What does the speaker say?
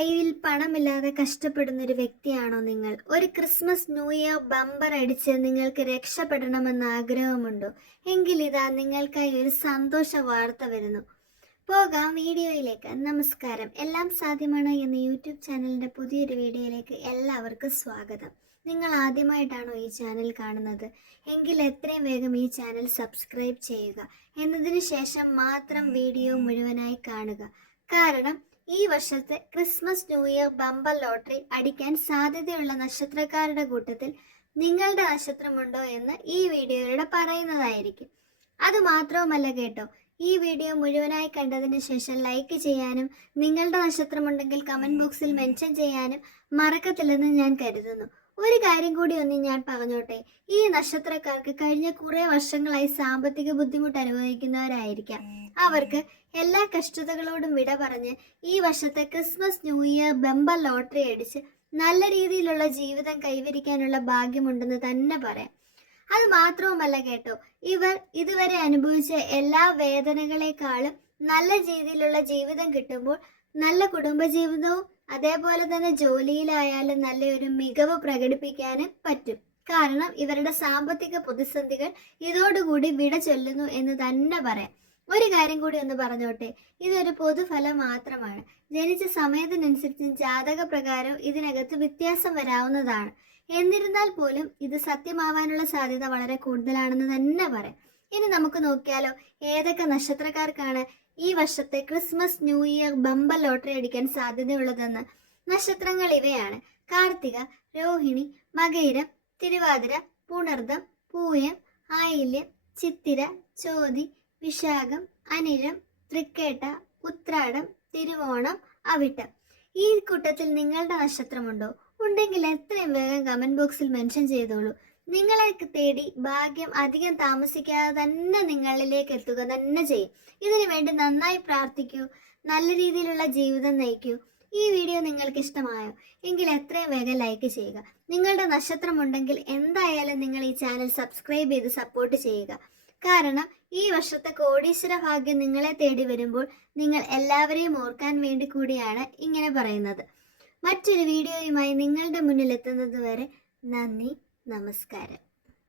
കയ്യിൽ പണമില്ലാതെ കഷ്ടപ്പെടുന്ന ഒരു വ്യക്തിയാണോ നിങ്ങൾ? ഒരു ക്രിസ്മസ് ന്യൂ ഇയർ ബമ്പർ അടിച്ച് നിങ്ങൾക്ക് രക്ഷപ്പെടണമെന്ന് ആഗ്രഹമുണ്ടോ? എങ്കിൽ ഇതാ നിങ്ങൾക്കായി ഒരു സന്തോഷ വാർത്ത വരുന്നു. പോകാം വീഡിയോയിലേക്ക്. നമസ്കാരം. എല്ലാം സാധ്യമാണ് എന്ന യൂട്യൂബ് ചാനലിൻ്റെ പുതിയൊരു വീഡിയോയിലേക്ക് എല്ലാവർക്കും സ്വാഗതം. നിങ്ങൾ ആദ്യമായിട്ടാണോ ഈ ചാനൽ കാണുന്നത്? എങ്കിൽ എത്രയും വേഗം ഈ ചാനൽ സബ്സ്ക്രൈബ് ചെയ്യുക. എന്നതിന് ശേഷം മാത്രം വീഡിയോ മുഴുവനായി കാണുക. കാരണം ഈ വർഷത്തെ Christmas new year bumper lottery അടിക്കാൻ സാധ്യതയുള്ള നക്ഷത്രക്കാരുടെ കൂട്ടത്തിൽ നിങ്ങളുടെ നക്ഷത്രമുണ്ടോ എന്ന് ഈ വീഡിയോയിലൂടെ പറയുന്നതായിരിക്കും. അതുമാത്രവുമല്ല കേട്ടോ, ഈ വീഡിയോ മുഴുവനായി കണ്ടതിന് ശേഷം ലൈക്ക് ചെയ്യാനും നിങ്ങളുടെ നക്ഷത്രമുണ്ടെങ്കിൽ കമൻറ്റ് ബോക്സിൽ മെൻഷൻ ചെയ്യാനും മറക്കത്തില്ലെന്ന് ഞാൻ കരുതുന്നു. ഒരു കാര്യം കൂടി ഒന്ന് ഞാൻ പറഞ്ഞോട്ടെ. ഈ നക്ഷത്രക്കാർക്ക് കഴിഞ്ഞ കുറേ വർഷങ്ങളായി സാമ്പത്തിക ബുദ്ധിമുട്ട് അനുഭവിക്കുന്നവരായിരിക്കാം. അവർക്ക് എല്ലാ കഷ്ടതകളോടും വിട പറഞ്ഞ് ഈ വർഷത്തെ Christmas new year bumper lottery അടിച്ച് നല്ല രീതിയിലുള്ള ജീവിതം കൈവരിക്കാനുള്ള ഭാഗ്യമുണ്ടെന്ന് തന്നെ പറയാം. അത് മാത്രവുമല്ല കേട്ടോ, ഇവർ ഇതുവരെ അനുഭവിച്ച എല്ലാ വേദനകളെക്കാളും നല്ല രീതിയിലുള്ള ജീവിതം കിട്ടുമ്പോൾ നല്ല കുടുംബജീവിതവും അതേപോലെ തന്നെ ജോലിയിലായാലും നല്ലൊരു മികവ് പ്രകടിപ്പിക്കാനും പറ്റും. കാരണം ഇവരുടെ സാമ്പത്തിക പ്രതിസന്ധികൾ ഇതോടുകൂടി വിട ചൊല്ലുന്നു എന്ന് തന്നെ പറയാം. ഒരു കാര്യം കൂടി ഒന്ന് പറഞ്ഞോട്ടെ, ഇതൊരു പൊതുഫലം മാത്രമാണ്. ജനിച്ച സമയത്തിനനുസരിച്ച് ജാതക പ്രകാരം ഇതിനകത്ത് വ്യത്യാസം വരാവുന്നതാണ്. എന്നിരുന്നാൽ പോലും ഇത് സത്യമാവാനുള്ള സാധ്യത വളരെ കൂടുതലാണെന്ന് തന്നെ പറയാം. ഇനി നമുക്ക് നോക്കിയാലോ, ഏതൊക്കെ നക്ഷത്രക്കാർക്കാണ് ഈ വർഷത്തെ Christmas new year bumper lottery അടിക്കാൻ സാധ്യതയുള്ളതെന്ന്. നക്ഷത്രങ്ങൾ ഇവയാണ്: കാർത്തിക, രോഹിണി, മകയിരം, തിരുവാതിര, പുണർദം, പൂയം, ആയില്യം, ചിത്തിര, ചോതി, വിശാഖം, അനിഴം, തൃക്കേട്ട, ഉത്രാടം, തിരുവോണം, അവിട്ടം. ഈ കൂട്ടത്തിൽ നിങ്ങളുടെ നക്ഷത്രമുണ്ടോ? ഉണ്ടെങ്കിൽ എത്രയും വേഗം കമൻറ്റ് ബോക്സിൽ മെൻഷൻ ചെയ്തോളൂ. നിങ്ങളെ തേടി ഭാഗ്യം അധികം താമസിക്കാതെ തന്നെ നിങ്ങളിലേക്ക് എത്തുക തന്നെ ചെയ്യും. ഇതിനു വേണ്ടി നന്നായി പ്രാർത്ഥിക്കൂ, നല്ല രീതിയിലുള്ള ജീവിതം നയിക്കൂ. ഈ വീഡിയോ നിങ്ങൾക്ക് ഇഷ്ടമായോ? എങ്കിൽ എത്രയും വേഗം ലൈക്ക് ചെയ്യുക. നിങ്ങളുടെ നക്ഷത്രമുണ്ടെങ്കിൽ എന്തായാലും നിങ്ങൾ ഈ ചാനൽ സബ്സ്ക്രൈബ് ചെയ്ത് സപ്പോർട്ട് ചെയ്യുക. കാരണം ഈ വർഷത്തെ കോടീശ്വര ഭാഗ്യം നിങ്ങളെ തേടി വരുമ്പോൾ നിങ്ങൾ എല്ലാവരെയും ഓർക്കാൻ വേണ്ടി കൂടിയാണ് ഇങ്ങനെ പറയുന്നത്. മറ്റൊരു വീഡിയോയുമായി നിങ്ങളുടെ മുന്നിൽ എത്തുന്നത് വരെ നന്ദി, നമസ്കാരം.